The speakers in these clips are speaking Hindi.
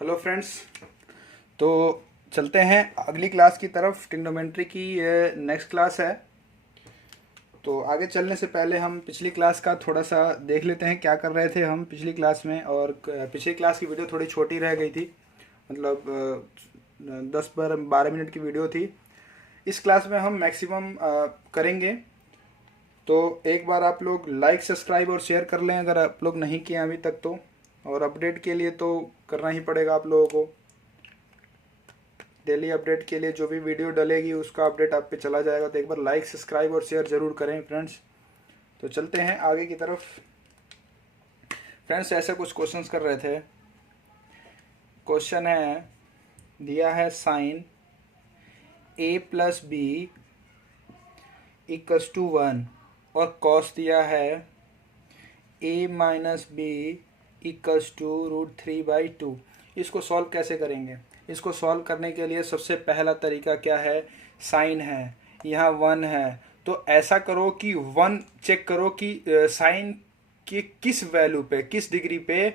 Hello friends. तो चलते हैं अगली क्लास की तरफ। ट्रिग्नोमेट्री की नेक्स्ट क्लास है। तो आगे चलने से पहले हम पिछली क्लास का थोड़ा सा देख लेते हैं क्या कर रहे थे हम पिछली क्लास में। और पिछली क्लास की वीडियो थोड़ी छोटी रह गई थी, मतलब 10-12 मिनट की वीडियो थी। इस क्लास में हम मैक्सिमम करेंगे। तो एक बार आप लोग लाइक सब्सक्राइब और शेयर कर लें अगर आप लोग नहीं किए अभी तक तो। और अपडेट के लिए तो करना ही पड़ेगा आप लोगों को। डेली अपडेट के लिए जो भी वीडियो डलेगी उसका अपडेट आप पे चला जाएगा। तो एक बार लाइक सब्सक्राइब और शेयर ज़रूर करें फ्रेंड्स। तो चलते हैं आगे की तरफ। फ्रेंड्स ऐसे कुछ क्वेश्चंस कर रहे थे। क्वेश्चन है, दिया है sine a plus b equals to 1 और कॉस दिया है a minus b equals to √3/2। इसको सॉल्व कैसे करेंगे? इसको सॉल्व करने के लिए सबसे पहला तरीका क्या है? साइन है, यहाँ 1 है, तो ऐसा करो कि 1 चेक करो कि साइन के किस वैल्यू पे, किस डिग्री पे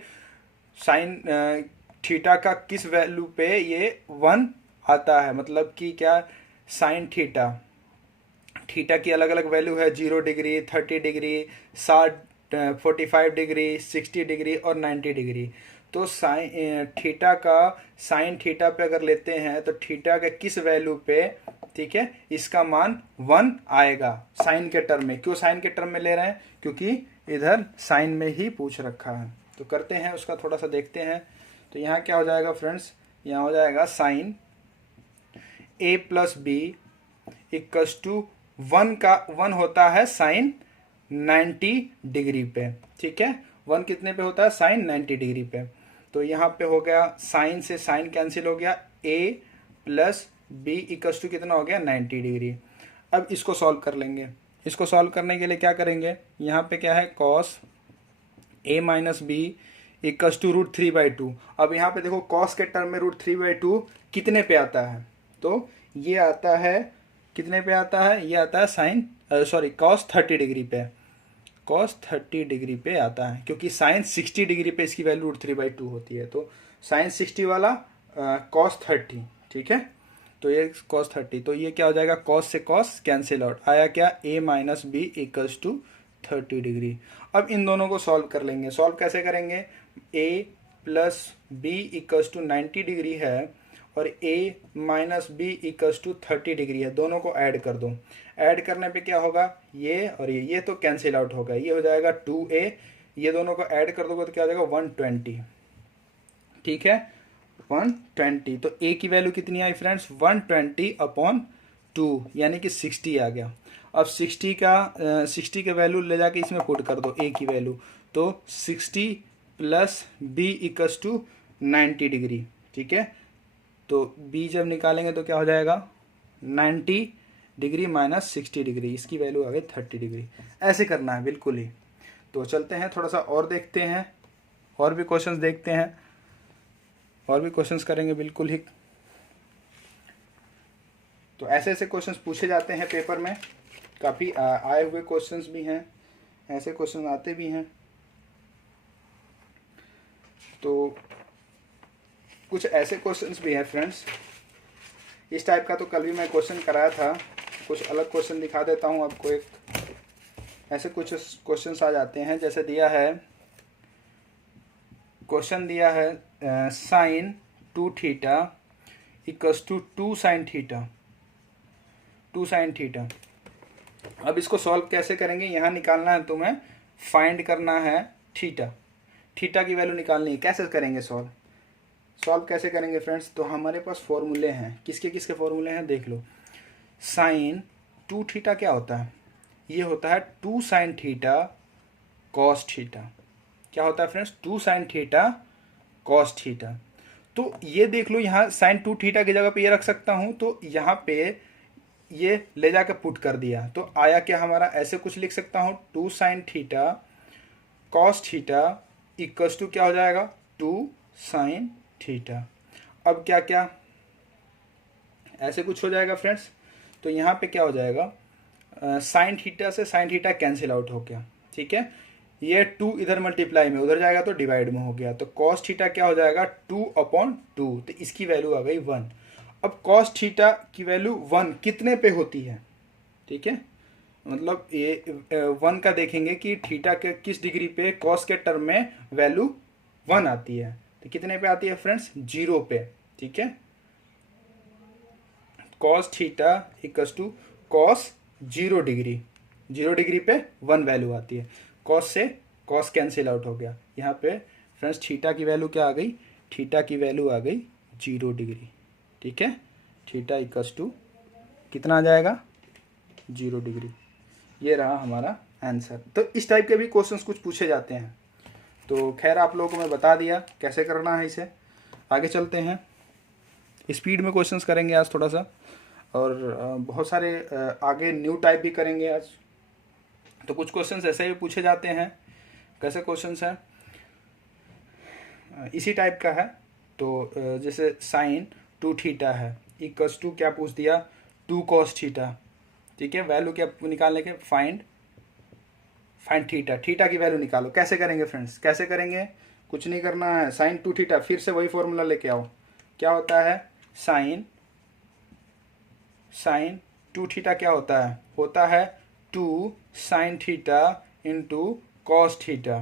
साइन थीटा का किस वैल्यू पे ये 1 आता है। मतलब कि क्या, साइन थीटा, थीटा की अलग अलग वैल्यू है, 0 डिग्री, 30 डिग्री, 45 डिग्री, 60 डिग्री और 90 डिग्री। तो साइन थीटा का, साइन थीटा पे अगर लेते हैं तो थीटा के किस वैल्यू पे, ठीक है, इसका मान 1 आएगा साइन के टर्म में। क्यों साइन के टर्म में ले रहे हैं? क्योंकि इधर साइन में ही पूछ रखा है। तो करते हैं उसका, थोड़ा सा देखते हैं। तो यहाँ क्या हो जाएगा फ्रेंड्स? यहाँ हो जाएगा sine a plus b equals to 1 का 1 होता है साइन 90 डिग्री पे, ठीक है। 1 कितने पे होता है? साइन 90 डिग्री पे। तो यहाँ पे हो गया साइन से साइन कैंसिल हो गया, a plus b equals to कितना हो गया? 90 डिग्री। अब इसको सॉल्व कर लेंगे। इसको सॉल्व करने के लिए क्या करेंगे? यहाँ पे क्या है? Cos a minus b equals to √3/2। अब यहाँ पे देखो कॉस के टर्म में √3/2 कितने पे आता है? तो ये आता है, कितने पे आता है? ये आता है साइन सॉरी कॉस 30 डिग्री पे। कॉस 30 डिग्री पे आता है, क्योंकि साइन 60 डिग्री पे इसकी वैल्यू √3/2 होती है। तो साइन 60 वाला कॉस 30, ठीक है। तो ये कॉस 30, तो ये क्या हो जाएगा? कॉस से कॉस कैंसिल आउट, आया क्या? a minus b equals to 30 degree. अब इन दोनों को सॉल्व कर लेंगे। सॉल्व कैसे करेंगे? a plus b equals to 90 degree है और a minus b equals to 30 degree है। दोनों को ऐड कर दो। ऐड करने पे क्या होगा? ये और ये तो कैंसिल आउट होगा, ये हो जाएगा 2a। ये दोनों को ऐड कर दोगे तो क्या हो जाएगा? 120, ठीक है, 120। तो a की वैल्यू कितनी आई फ्रेंड्स? 120/2 यानी कि 60 आ गया। अब 60 के वैल्यू ले जाके इसमें पुट कर दो a की वैल्यू। तो 60 plus b equals to 90 degree, ठीक है। तो b जब निकालेंगे तो क्या हो जाएगा? 90 डिग्री माइनस 60 डिग्री, इसकी वैल्यू आ गई 30 डिग्री। ऐसे करना है बिल्कुल ही। तो चलते हैं थोड़ा सा और देखते हैं, और भी क्वेश्चंस देखते हैं, और भी क्वेश्चंस करेंगे बिल्कुल ही। तो ऐसे ऐसे क्वेश्चंस पूछे जाते हैं पेपर में, काफ़ी आए हुए क्वेश्चंस भी हैं, ऐसे क्वेश्चन आते भी हैं। तो कुछ ऐसे क्वेश्चंस भी हैं फ्रेंड्स, इस टाइप का तो कल भी मैं क्वेश्चन कराया था। कुछ अलग क्वेश्चन दिखा देता हूँ आपको। एक ऐसे कुछ क्वेश्चंस आ जाते हैं, जैसे दिया है, क्वेश्चन दिया है sine 2 theta equals to 2 sine theta, 2 sine theta. अब इसको सॉल्व कैसे करेंगे? यहाँ निकालना है तुम्हें, फाइंड करना है थीटा, थीटा की वैल्यू निकालनी है। कैसे करेंगे सॉल्व? सॉल्व कैसे करेंगे फ्रेंड्स? तो हमारे पास फॉर्मूले हैं। किसके किसके फॉर्मूले हैं देख लो। साइन 2 थीटा क्या होता है? ये होता है 2 साइन थीटा कॉस थीटा। क्या होता है friends? 2 sine theta cos theta. तो ये देख लो, यहाँ साइन 2 थीटा की जगह पे ये रख सकता हूँ, तो यहाँ पे ये ले जाकर पुट कर दिया। तो आया क्या हमारा? ऐसे कुछ लिख सकता हूँ, 2 sine theta cos theta equals to क्या हो जाएगा? 2 साइन थीटा। अब क्या क्या ऐसे कुछ हो जाएगा फ्रेंड्स। तो यहाँ पे क्या हो जाएगा? साइन थीटा से साइन थीटा कैंसिल आउट हो गया, ठीक है। ये 2 इधर मल्टीप्लाई में, उधर जाएगा तो डिवाइड में हो गया, तो कॉस थीटा क्या हो जाएगा 2/2, तो इसकी वैल्यू आ गई 1। अब कॉस थीटा की वैल्यू 1 कितने पे होती है, ठीक है, मतलब ये 1 का देखेंगे कि थीटा के किस डिग्री पे कॉस के टर्म में वैल्यू 1 आती है, तो कितने पे आती है फ्रेंड्स 0 पे, ठीक है। Cos theta equals to cos 0 degree, 0 degree पे 1 वैल्यू आती है, कॉस से कॉस कैंसिल आउट हो गया। यहाँ पे फ्रेंड्स थीटा की वैल्यू क्या आ गई, थीटा की वैल्यू आ गई 0 डिग्री, ठीक है। थीटा इक्वल्स टू कितना आ जाएगा 0 डिग्री, ये रहा हमारा आंसर। तो इस टाइप के भी क्वेश्चंस कुछ पूछे जाते हैं। तो खैर आप लोगों को मैं बता दिया कैसे करना है इसे। आगे चलते हैं, स्पीड में क्वेश्चंस करेंगे आज थोड़ा सा, और बहुत सारे आगे न्यू टाइप भी करेंगे आज। तो कुछ क्वेश्चंस ऐसे भी पूछे जाते हैं। कैसे क्वेश्चंस हैं, इसी टाइप का है। तो जैसे साइन 2 थीटा है इक्वल्स टू क्या पूछ दिया 2 कॉस थीटा, ठीक है। वैल्यू क्या निकालने के, फाइंड थीटा, थीटा की वैल्यू निकालो। कैसे करेंगे फ्रेंड्स, कैसे करेंगे, कुछ नहीं करना है, साइन 2 थीटा, फिर से वही फॉर्मूला लेके आओ। क्या होता है साइन 2 थीटा क्या होता है 2 sine theta into cos theta.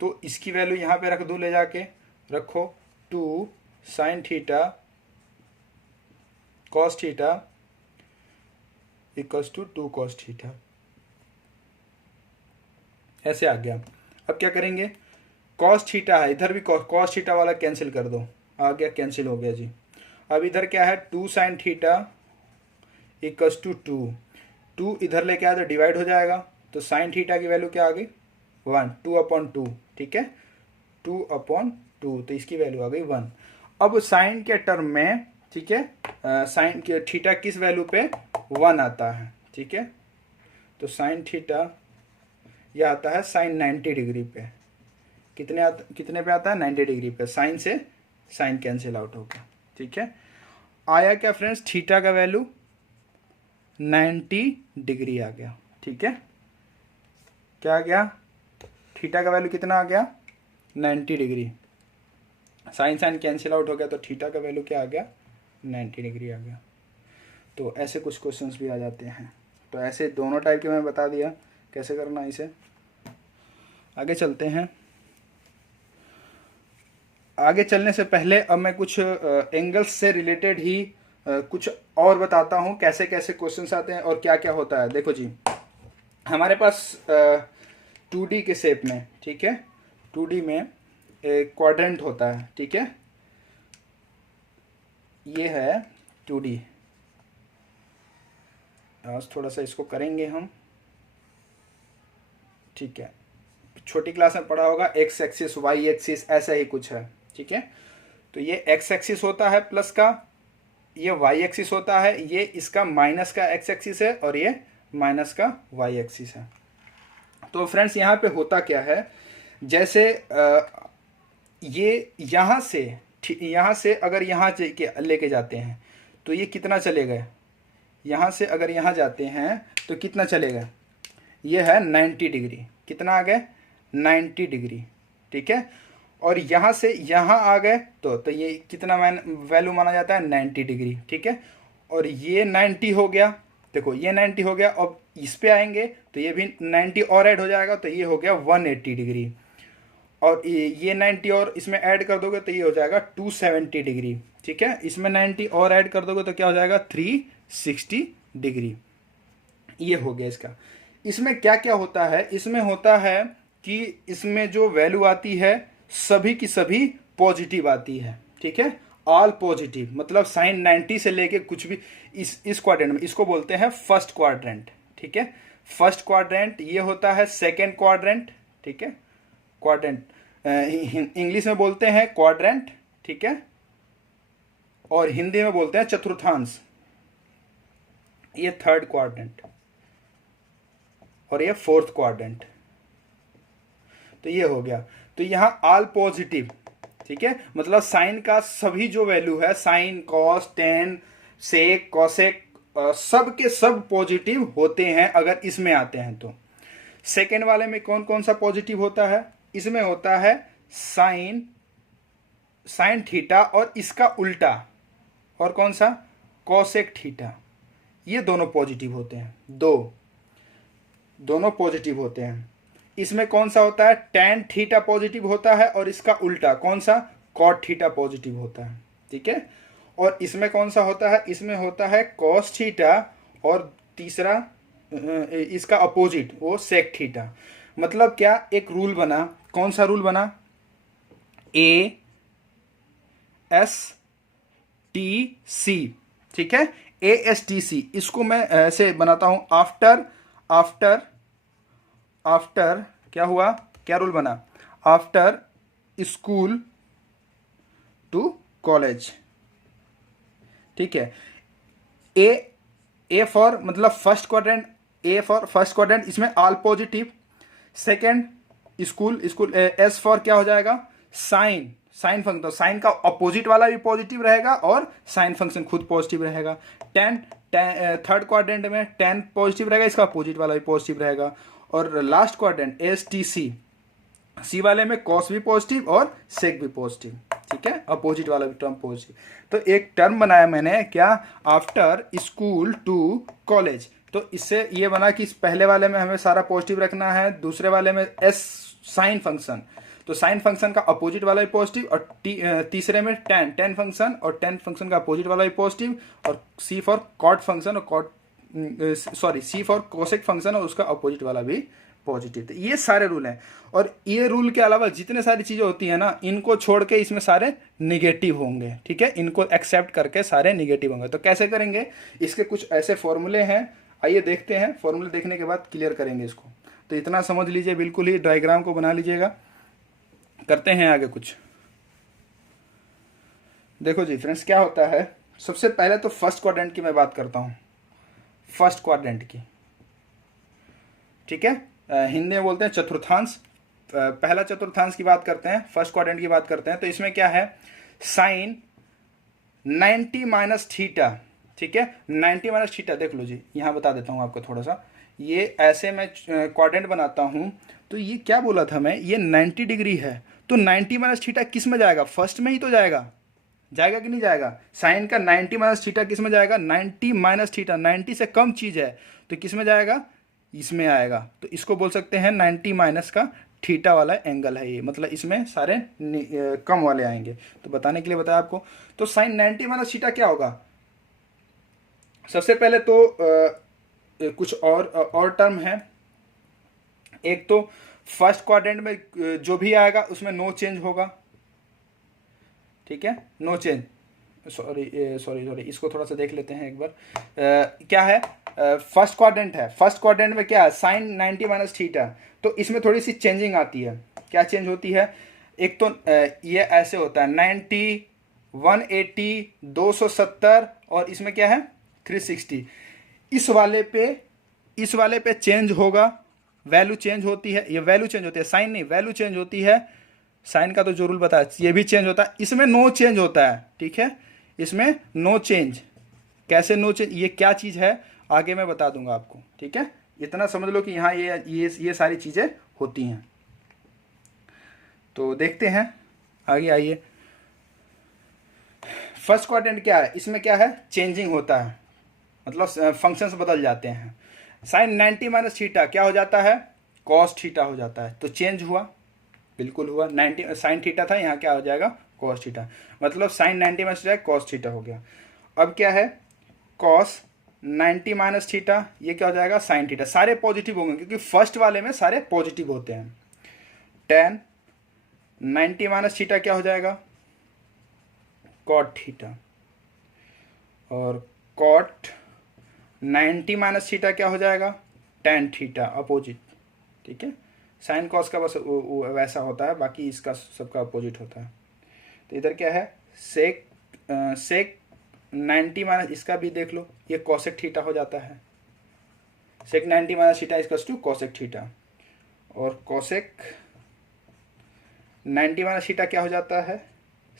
तो इसकी वैल्यू यहाँ पे रख दो, ले जाके रखो 2 sine theta cos theta equals to 2 cos theta, ऐसे आ गया। अब क्या करेंगे, कॉस थीटा है, इधर भी कॉस थीटा वाला कैंसिल कर दो, आ गया, कैंसिल हो गया जी। अब इधर क्या है 2 साइन थीटा इक्वल्स टू 2 इधर लेके आया तो डिवाइड हो जाएगा, तो साइन थीटा की वैल्यू क्या आ गई 1, 2/2, ठीक है, 2/2, तो इसकी वैल्यू आ गई 1। अब साइन के टर्म में, ठीक है, साइन के थीटा किस वैल्यू पे 1 आता है, ठीक है, तो साइन थीटा यह आता है साइन 90 डिग्री पे, कितने पे आता है 90 डिग्री पे, साइन से साइन कैंसिल आउट हो गया, ठीक है। आया क्या फ्रेंड्स, थीटा का वैल्यू 90 डिग्री आ गया, ठीक है। क्या आ गया, थीटा का वैल्यू कितना आ गया 90 degree, sine sine cancel out हो गया, तो थीटा का वैल्यू क्या आ गया 90 डिग्री आ गया। तो ऐसे कुछ क्वेश्चंस भी आ जाते हैं। तो ऐसे दोनों टाइप के मैं बता दिया कैसे करना इसे। आगे चलते हैं। आगे चलने से पहले अब मैं कुछ एंगल्स से रिलेटेड ही कुछ और बताता हूँ, कैसे कैसे क्वेश्चंस आते हैं और क्या क्या होता है। देखो जी, हमारे पास 2D के शेप में, ठीक है, 2D में एक क्वाड्रेंट होता है, ठीक है, ये है 2D। आज थोड़ा सा इसको करेंगे हम, ठीक है, छोटी क्लास में पढ़ा होगा एक्स एक्सिस वाई एक्सिस ऐसा ही कुछ है, ठीक है। तो ये एक्स एक्सिस होता है प्लस का, ये वाई एक्सिस होता है, ये इसका माइनस का एक्स एक्सिस है और ये माइनस का वाई एक्सिस है। तो फ्रेंड्स यहाँ पे होता क्या है, जैसे ये यहाँ से अगर यहाँ लेके जाते हैं तो ये कितना चलेगा, यहाँ से अगर यहाँ जाते हैं तो कितना चलेगा, ये है 90 डिग्री, कितना आ गए 90 डिग्री, ठीक है। और यहाँ से यहाँ आ गए तो ये कितना वैल्यू माना जाता है 90 डिग्री, ठीक है। और ये 90 हो गया, देखो ये 90 हो गया, अब इस पे आएंगे तो ये भी 90 और ऐड हो जाएगा, तो ये हो गया 180 डिग्री। और ये 90 और इसमें ऐड कर दोगे तो ये हो जाएगा 270 डिग्री, ठीक है। इसमें 90 और ऐड कर दोगे तो क्या हो जाएगा 360 डिग्री, ये हो गया इसका। इसमें क्या क्या होता है, इसमें होता है कि इसमें जो वैल्यू आती है सभी की सभी पॉजिटिव आती है, ठीक है, ऑल पॉजिटिव, मतलब साइन 90 से लेके कुछ भी इस क्वाड्रेंट में, इसको बोलते हैं फर्स्ट क्वाड्रेंट, ठीक है। फर्स्ट क्वाड्रेंट ये होता है सेकेंड क्वाड्रेंट, ठीक है, क्वाड्रेंट इंग्लिश में बोलते हैं क्वाड्रेंट, ठीक है, और हिंदी में बोलते हैं चतुर्थांश। ये थर्ड क्वाड्रेंट और ये फोर्थ क्वाड्रेंट, तो ये हो गया। तो यहां ऑल पॉजिटिव, ठीक है, मतलब साइन का सभी जो वैल्यू है, sine cos tan sec cosec सब के सब पॉजिटिव होते हैं अगर इसमें आते हैं तो। सेकेंड वाले में कौन कौन सा पॉजिटिव होता है, इसमें होता है साइन थीटा और इसका उल्टा, और कौन सा, कोसेक थीटा। ये दोनों पॉजिटिव होते हैं, दोनों पॉजिटिव होते हैं। इसमें कौन सा होता है, टैन थीटा पॉजिटिव होता है और इसका उल्टा कौन सा, कॉट थीटा पॉजिटिव होता है, ठीक है। और इसमें कौन सा होता है, इसमें होता है कॉस थीटा और तीसरा इसका अपोजिट वो सेक थीटा। मतलब क्या, एक रूल बना, कौन सा रूल बना, ए एस टी सी, ठीक है, ए एस टी सी। इसको मैं ऐसे बनाता हूं, आफ्टर क्या हुआ, क्या रूल बना, आफ्टर स्कूल टू कॉलेज, ठीक है। ए फॉर मतलब first quadrant, A for first quadrant, इसमें all positive. Second school, S for क्या हो जाएगा, साइन फंक्शन, तो साइन का अपोजिट वाला भी पॉजिटिव रहेगा और साइन फंक्शन खुद पॉजिटिव रहेगा। थर्ड क्वाड्रेंट में टेन पॉजिटिव रहेगा, इसका अपोजिट वाला भी पॉजिटिव रहेगा। और last quadrant S T C वाले में कॉस भी पॉजिटिव और सेक भी पॉजिटिव, ठीक है, अपोजिट वाला भी टर्म पॉजिटिव। तो एक टर्म बनाया मैंने, क्या, आफ्टर स्कूल टू कॉलेज। तो इससे ये बना कि इस पहले वाले में हमें सारा पॉजिटिव रखना है, दूसरे वाले में एस साइन फंक्शन, तो साइन फंक्शन का अपोजिट वाला भी पॉजिटिव, और तीसरे में टेन फंक्शन और टेन फंक्शन का अपोजिट वाला भी पॉजिटिव, और सी फॉर कॉट फंक्शन और सी फॉर कोसेक फंक्शन और उसका अपोजिट वाला भी पॉजिटिव। तो ये सारे रूल हैं, और ये रूल के अलावा जितने सारी चीजें होती हैं ना, इनको छोड़ के इसमें सारे निगेटिव होंगे, ठीक है, इनको एक्सेप्ट करके सारे निगेटिव होंगे। तो कैसे करेंगे, इसके कुछ ऐसे फॉर्मूले हैं, आइए देखते हैं, फॉर्मूले देखने के बाद क्लियर करेंगे इसको। तो इतना समझ लीजिए, बिल्कुल ही डायग्राम को बना लीजिएगा। करते हैं आगे कुछ। देखो जी फ्रेंड्स, क्या होता है, सबसे पहले तो फर्स्ट क्वाड्रेंट की मैं बात करता हूं, फर्स्ट क्वाड्रेंट की, ठीक है, हिंदी में बोलते हैं चतुर्थांश। पहला चतुर्थांश की बात करते हैं, फर्स्ट क्वाड्रेंट की बात करते हैं। तो इसमें क्या है, साइन 90 माइनस थीटा, ठीक है, 90 माइनस थीटा। देख लो जी, यहां बता देता हूं आपको थोड़ा सा, ये ऐसे मैं क्वाड्रेंट बनाता हूं, तो ये क्या बोला था मैं, ये 90 डिग्री है, तो 90 माइनस थीटा किस में जाएगा, फर्स्ट में ही तो जाएगा कि नहीं जाएगा। साइन का 90 माइनस थीटा किस में जाएगा, 90 माइनस थीटा, 90 से कम चीज है तो किस में जाएगा, इसमें आएगा। तो इसको बोल सकते हैं 90 माइनस का थीटा वाला एंगल है ये, मतलब इसमें सारे कम वाले आएंगे। तो बताने के लिए बताया आपको। तो साइन 90 माइनस थीटा क्या होगा, सबसे पहले तो कुछ और टर्म है। एक तो फर्स्ट क्वाड्रेंट में जो भी आएगा उसमें नो चेंज होगा, ठीक है, नो चेंज। सॉरी, इसको थोड़ा सा देख लेते हैं एक बार। क्या है, फर्स्ट क्वाड्रेंट है, फर्स्ट क्वाड्रेंट में क्या है, साइन 90 माइनस थीटा, तो इसमें थोड़ी सी चेंजिंग आती है। क्या चेंज होती है, एक तो ये ऐसे होता है 90, 180, 270 और इसमें क्या है 360। इस वाले पे चेंज होगा, वैल्यू चेंज होती है, ये वैल्यू चेंज होती है, साइन नहीं, वैल्यू चेंज होती है। साइन का तो जो रूल बताया ये भी चेंज होता है, इसमें नो चेंज होता है, ठीक है, इसमें नो चेंज। कैसे नो चेंज, ये क्या चीज है आगे मैं बता दूंगा आपको, ठीक है। इतना समझ लो कि यहाँ ये सारी चीजें होती हैं। तो देखते हैं आगे, आइए। फर्स्ट क्वाड्रेंट क्या है, इसमें क्या है, चेंजिंग होता है, मतलब फंक्शंस बदल जाते हैं। साइन 90 माइनस थीटा क्या हो जाता है, कॉस थीटा हो जाता है। तो चेंज हुआ, बिल्कुल हुआ, 90 साइन थीटा था, यहाँ क्या हो जाएगा कॉस थीटा, मतलब sine 90 minus theta cos theta हो गया। अब क्या है, कॉस 90 माइनस थीटा, ये क्या हो जाएगा साइन थीटा। सारे पॉजिटिव होंगे क्योंकि फर्स्ट वाले में सारे पॉजिटिव होते हैं। टेन 90 माइनस थीटा क्या हो जाएगा, कॉट थीटा, और कॉट 90 माइनस थीटा क्या हो जाएगा, टेन थीटा, अपोजिट, ठीक है। साइन कॉस का बस वैसा होता है, बाकी इसका सबका अपोजिट होता है। तो इधर क्या है, सेक 90 माइनस, इसका भी देख लो, ये कॉसेक थीटा हो जाता है। Sec 90 minus theta equals to cosec theta, और कॉसेक 90 माइनस थीटा क्या हो जाता है,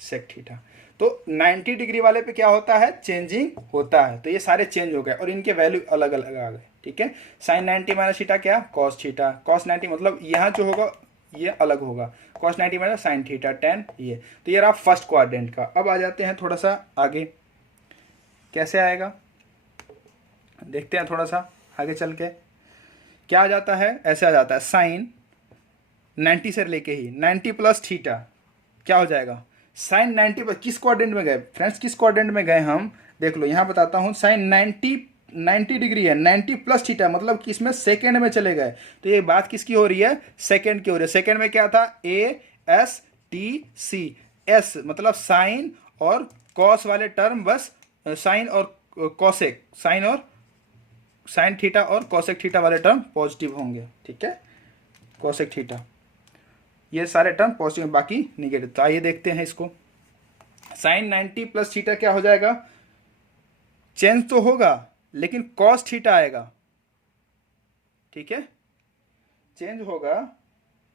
सेक थीटा। तो 90 डिग्री वाले पे क्या होता है, चेंजिंग होता है। तो ये सारे चेंज हो गए और इनके वैल्यू अलग अलग आ गए, ठीक है। साइन 90 माइनस थीटा क्या, कॉस थीटा, कॉस 90 मतलब यहाँ जो होगा ये अलग होगा, cos 90 minus sine theta tan ये। तो ये रहा फर्स्ट क्वाड्रेंट का। अब आ जाते हैं थोड़ा सा आगे, कैसे आएगा देखते हैं थोड़ा सा आगे चल के। क्या आ जाता है, ऐसे आ जाता है साइन 90 से लेके ही 90 प्लस थीटा क्या हो जाएगा, साइन 90 पर किस क्वाड्रेंट में गए फ्रेंड्स, किस क्वाड्रेंट में गए हम देख लो, यहाँ बताता हूँ। साइन 90 डिग्री है, 90 प्लस थीटा मतलब कि इसमें सेकेंड में चले गए। तो ये बात किसकी हो रही है, सेकेंड की हो रही है। सेकेंड में क्या था, A S T C, S मतलब साइन और कॉस वाले टर्म, बस साइन और कॉसेक, साइन थीटा और कॉसेक थीटा वाले टर्म पॉजिटिव होंगे, ठीक है, कॉसेक थीटा ये सारे टर्म पॉजिटिव, बाकी निगेटिव। तो आइए देखते हैं इसको। साइन 90 प्लस थीटा क्या हो जाएगा, चेंज तो होगा लेकिन कॉस थीटा आएगा, ठीक है, चेंज होगा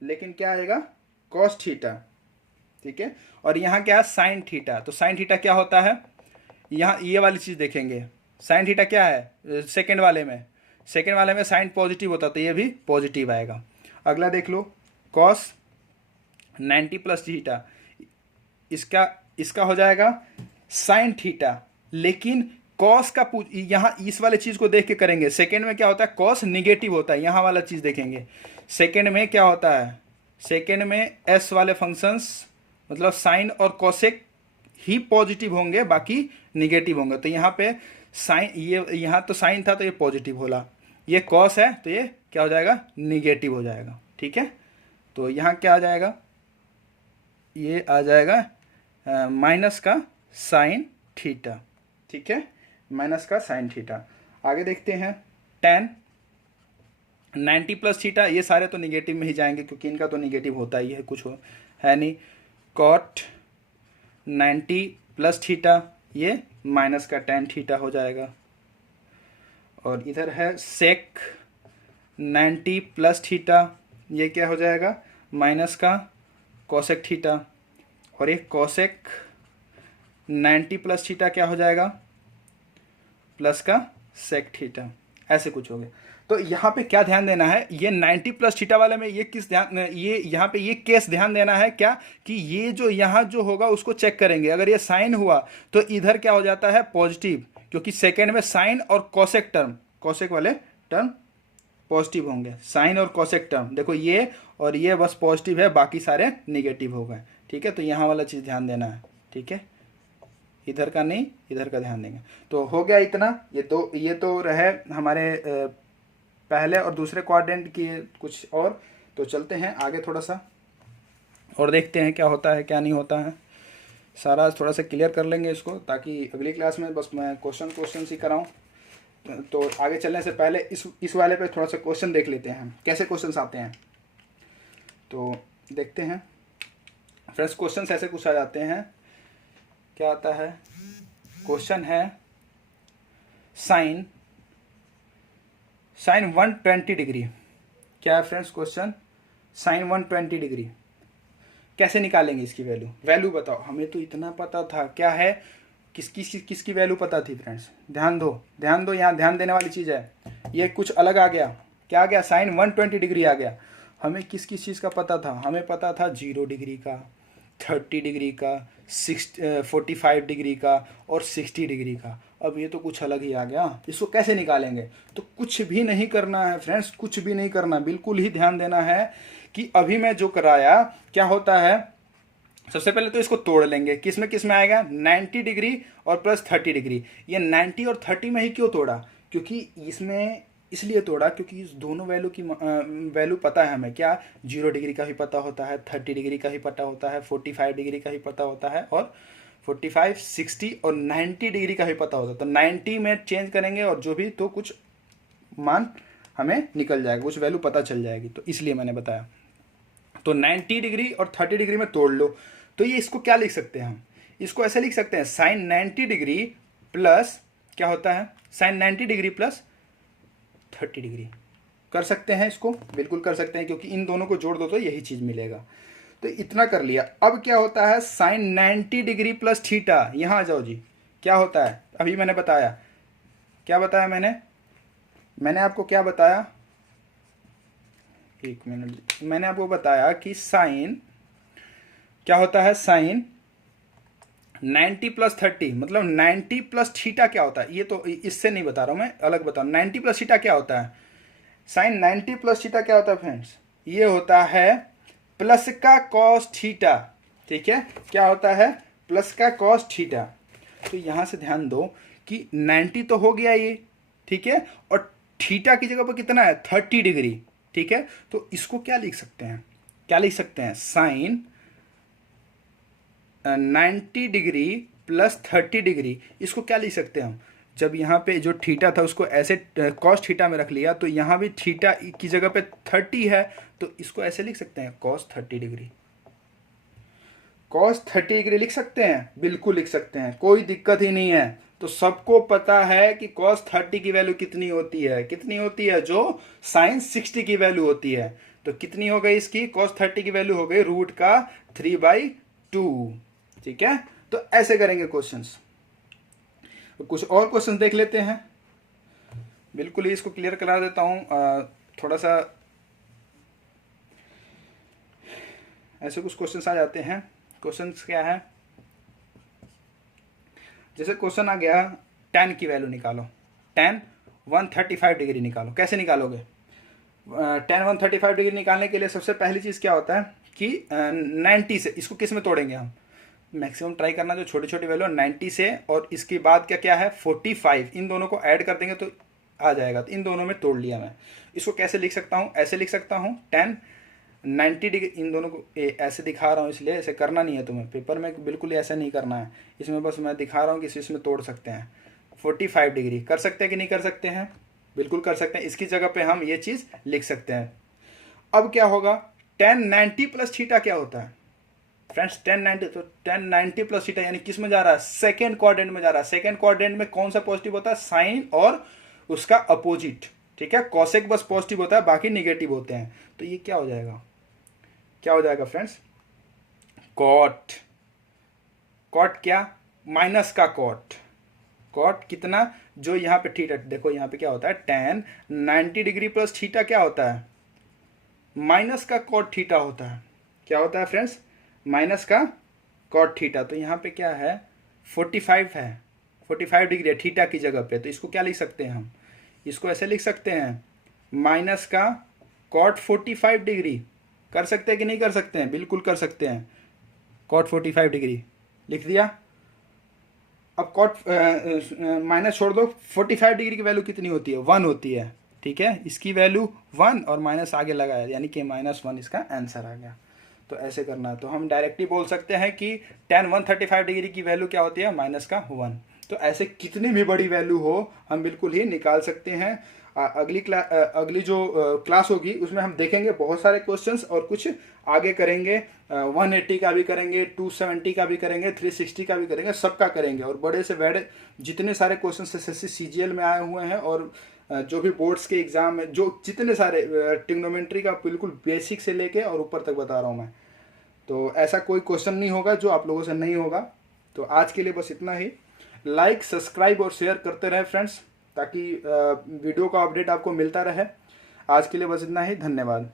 लेकिन क्या आएगा, कॉस थीटा, ठीक है। और यहाँ क्या है, साइन थीटा। तो साइन थीटा क्या होता है, यहाँ ये वाली चीज देखेंगे, साइन थीटा क्या है, सेकेंड वाले में साइन पॉजिटिव होता तो ये भी पॉजिटिव आएगा। अगला देख लो, कॉस 90 प्लस थीटा, इसका हो जाएगा साइन थीटा, लेकिन कॉस का यहाँ इस वाले चीज को देख के करेंगे। सेकेंड में क्या होता है, कॉस निगेटिव होता है, यहाँ वाला चीज देखेंगे। सेकेंड में क्या होता है, सेकेंड में एस वाले फंक्शंस मतलब साइन और कॉसेक ही पॉजिटिव होंगे, बाकी निगेटिव होंगे। तो यहाँ पे साइन, ये यहाँ तो साइन था तो ये पॉजिटिव होला, ये कॉस है तो ये क्या हो जाएगा, निगेटिव हो जाएगा, ठीक है। तो यहाँ क्या आ जाएगा, ये आ जाएगा माइनस का साइन थीटा, ठीक है, माइनस का साइन थीटा। आगे देखते हैं, टेन 90 प्लस थीटा, ये सारे तो निगेटिव में ही जाएंगे क्योंकि इनका तो निगेटिव होता ही है, कुछ है नहीं। कॉट 90 प्लस थीटा, ये माइनस का टेन थीटा हो जाएगा। और इधर है सेक 90 प्लस थीटा, ये क्या हो जाएगा, माइनस का कोसेक थीटा। और एक कोसेक 90 प्लस थीटा क्या हो जाएगा, प्लस का सेक थीटा, ऐसे कुछ हो गया। तो यहाँ पे क्या ध्यान देना है, ये 90 प्लस थीटा वाले में ये किस ध्यान, ये यहाँ पे ये केस ध्यान देना है क्या, कि ये जो यहाँ जो होगा उसको चेक करेंगे। अगर ये साइन हुआ तो इधर क्या हो जाता है, पॉजिटिव, क्योंकि सेकेंड में साइन और कोसेक टर्म, कोसेक वाले टर्म पॉजिटिव होंगे। साइन और कोसेक टर्म देखो, ये और ये बस पॉजिटिव है, बाकी सारे निगेटिव हो गए, ठीक है। तो यहाँ वाला चीज़ ध्यान देना है, ठीक है, इधर का नहीं, इधर का ध्यान देंगे। तो हो गया इतना। ये तो रहे हमारे पहले और दूसरे क्वाड्रेंट की कुछ और। तो चलते हैं आगे थोड़ा सा और देखते हैं क्या होता है क्या नहीं होता है, सारा थोड़ा सा क्लियर कर लेंगे इसको, ताकि अगली क्लास में बस मैं क्वेश्चन ही कराऊं। तो आगे चलने से पहले इस वाले पे थोड़ा सा क्वेश्चन देख लेते हैं, कैसे क्वेश्चंस आते हैं। तो देखते हैं फ्रेंड्स, क्वेश्चंस ऐसे कुछ आ जाते हैं। क्या आता है, क्वेश्चन है साइन 120 डिग्री। क्या है फ्रेंड्स क्वेश्चन, साइन 120 डिग्री कैसे निकालेंगे, इसकी वैल्यू बताओ। हमें तो इतना पता था, क्या है, किसकी वैल्यू पता थी फ्रेंड्स, ध्यान दो, यहाँ ध्यान देने वाली चीज़ है। ये कुछ अलग आ गया, क्या आ गया, साइन 120 डिग्री आ गया। हमें किस चीज़ का पता था, हमें पता था 0 डिग्री का, 30 डिग्री का, 45 डिग्री का और 60 डिग्री का। अब ये तो कुछ अलग ही आ गया, इसको कैसे निकालेंगे। तो कुछ भी नहीं करना है फ्रेंड्स, कुछ भी नहीं करना, बिल्कुल ही ध्यान देना है कि अभी मैं जो कराया क्या होता है। सबसे पहले तो इसको तोड़ लेंगे, किस में आएगा, 90 डिग्री और प्लस 30 डिग्री। ये 90 और 30 में ही क्यों तोड़ा, क्योंकि इसमें इसलिए तोड़ा क्योंकि इस दोनों वैल्यू की वैल्यू पता है हमें। क्या, 0 डिग्री का भी पता होता है, 30 डिग्री का भी पता होता है, 45 डिग्री का भी पता होता है, और 45, 60 और 90 डिग्री का भी पता होता है। तो 90 में चेंज करेंगे और जो भी तो कुछ मान हमें निकल जाएगा, कुछ वैल्यू पता चल जाएगी, तो इसलिए मैंने बताया। तो 90 डिग्री और 30 डिग्री में तोड़ लो। तो ये इसको क्या लिख सकते हैं हम, इसको ऐसे लिख सकते हैं, साइन 90 डिग्री प्लस क्या होता है, साइन 90 डिग्री प्लस 30 डिग्री कर सकते हैं, इसको बिल्कुल कर सकते हैं, क्योंकि इन दोनों को जोड़ दो तो यही चीज़ मिलेगा। तो इतना कर लिया। अब क्या होता है, साइन 90 डिग्री प्लस थीटा, यहाँ आ जाओ जी, क्या होता है, अभी मैंने बताया, क्या बताया मैंने, मैंने आपको क्या बताया, एक मिनट, मैंने आपको बताया कि साइन क्या होता है, साइन 90 प्लस 30 मतलब 90 प्लस थीटा क्या होता है, ये तो इससे नहीं बता रहा हूं मैं, अलग बता रहा हूं। 90 प्लस थीटा क्या होता है, साइन 90 प्लस थीटा क्या होता है फ्रेंड्स, ये होता है प्लस का कॉस थीटा। ठीक है, क्या होता है, प्लस का कॉस थीटा। तो यहां से ध्यान दो कि 90 तो हो गया ये, ठीक है, और थीटा की जगह पर कितना है, 30 डिग्री। ठीक है, तो इसको क्या लिख सकते हैं, क्या लिख सकते हैं, साइन 90 डिग्री प्लस 30 डिग्री, इसको क्या लिख सकते हैं हम, जब यहाँ पे जो थीटा था उसको ऐसे कॉस थीटा में रख लिया, तो यहाँ भी थीटा की जगह पे 30 है, तो इसको ऐसे लिख सकते हैं कॉस 30 डिग्री। कॉस 30 डिग्री लिख सकते हैं, बिल्कुल लिख सकते हैं, कोई दिक्कत ही नहीं है। तो सबको पता है कि कॉस 30 की वैल्यू कितनी होती है, कितनी होती है, जो साइन 60 की वैल्यू होती है। तो कितनी हो गई इसकी, कॉस 30 की वैल्यू हो गई रूट का 3/2। ठीक है, तो ऐसे करेंगे क्वेश्चंस। कुछ और क्वेश्चन देख लेते हैं, बिल्कुल ही इसको क्लियर करा देता हूं, थोड़ा सा ऐसे कुछ क्वेश्चंस आ जाते हैं। क्वेश्चंस क्या है, जैसे क्वेश्चन आ गया tan की वैल्यू निकालो, tan 135 डिग्री निकालो। कैसे निकालोगे, tan 135 डिग्री निकालने के लिए सबसे पहली चीज़ क्या होता है कि 90 से, इसको किस में तोड़ेंगे हम, मैक्सिमम ट्राई करना जो छोटी छोटी वैल्यू 90 से, और इसके बाद क्या क्या है 45, इन दोनों को ऐड कर देंगे तो आ जाएगा। तो इन दोनों में तोड़ लिया मैं। इसको कैसे लिख सकता हूँ, ऐसे लिख सकता हूँ tan 90 डिग्री, इन दोनों को ऐसे दिखा रहा हूँ इसलिए, ऐसे करना नहीं है तुम्हें, पेपर में बिल्कुल ऐसा नहीं करना है, इसमें बस मैं दिखा रहा हूँ कि इसमें तोड़ सकते हैं। 45 डिग्री कर सकते हैं कि नहीं कर सकते हैं, बिल्कुल कर सकते हैं। इसकी जगह पे हम ये चीज़ लिख सकते हैं। अब क्या होगा, tan 90 प्लस थीटा क्या होता है फ्रेंड्स, tan 90, तो tan 90 प्लस थीटा यानी किस में जा रहा है, सेकेंड क्वाड्रेंट में जा रहा है। सेकेंड क्वाड्रेंट में कौन सा पॉजिटिव होता है, साइन और उसका अपोजिट। ठीक है, कॉसेक बस पॉजिटिव होता है, बाकी निगेटिव होते हैं। तो ये क्या हो जाएगा, क्या हो जाएगा फ्रेंड्स, कॉट। कॉट क्या, माइनस का कॉट। कॉट कितना, जो यहाँ पे थीटा, देखो यहाँ पे क्या होता है, tan 90 डिग्री प्लस थीटा क्या होता है, माइनस का कॉट थीटा होता है। क्या होता है फ्रेंड्स, माइनस का कॉट थीटा। तो यहाँ पे क्या है, 45 है, 45 डिग्री है थीटा की जगह पे। तो इसको क्या लिख सकते हैं हम, इसको ऐसे लिख सकते हैं, माइनस का कॉट 45 डिग्री। कर सकते हैं कि नहीं कर सकते हैं, बिल्कुल कर सकते हैं। कॉट 45 डिग्री लिख दिया। अब कॉट माइनस छोड़ दो, 45 डिग्री की वैल्यू कितनी होती है, 1 होती है। ठीक है, इसकी वैल्यू 1 और माइनस आगे लगाया, यानी कि -1 इसका आंसर आ गया। तो ऐसे करना है। तो हम डायरेक्टली बोल सकते हैं कि tan 135 डिग्री की वैल्यू क्या होती है, -1। तो ऐसे कितनी भी बड़ी वैल्यू हो हम बिल्कुल ही निकाल सकते हैं। अगली जो क्लास होगी उसमें हम देखेंगे बहुत सारे क्वेश्चंस, और कुछ आगे करेंगे, 180 का भी करेंगे, 270 का भी करेंगे, 360 का भी करेंगे, सबका करेंगे। और बड़े से बड़े जितने सारे क्वेश्चन SSC CGL में आए हुए हैं, और जो भी बोर्ड्स के एग्जाम में जो जितने सारे ट्रिग्नोमेट्री का बिल्कुल बेसिक से लेके और ऊपर तक बता रहा हूँ मैं। तो ऐसा कोई क्वेश्चन नहीं होगा जो आप लोगों से नहीं होगा। तो आज के लिए बस इतना ही। लाइक, सब्सक्राइब और शेयर करते रहे फ्रेंड्स, ताकि वीडियो का अपडेट आपको मिलता रहे। आज के लिए बस इतना ही, धन्यवाद।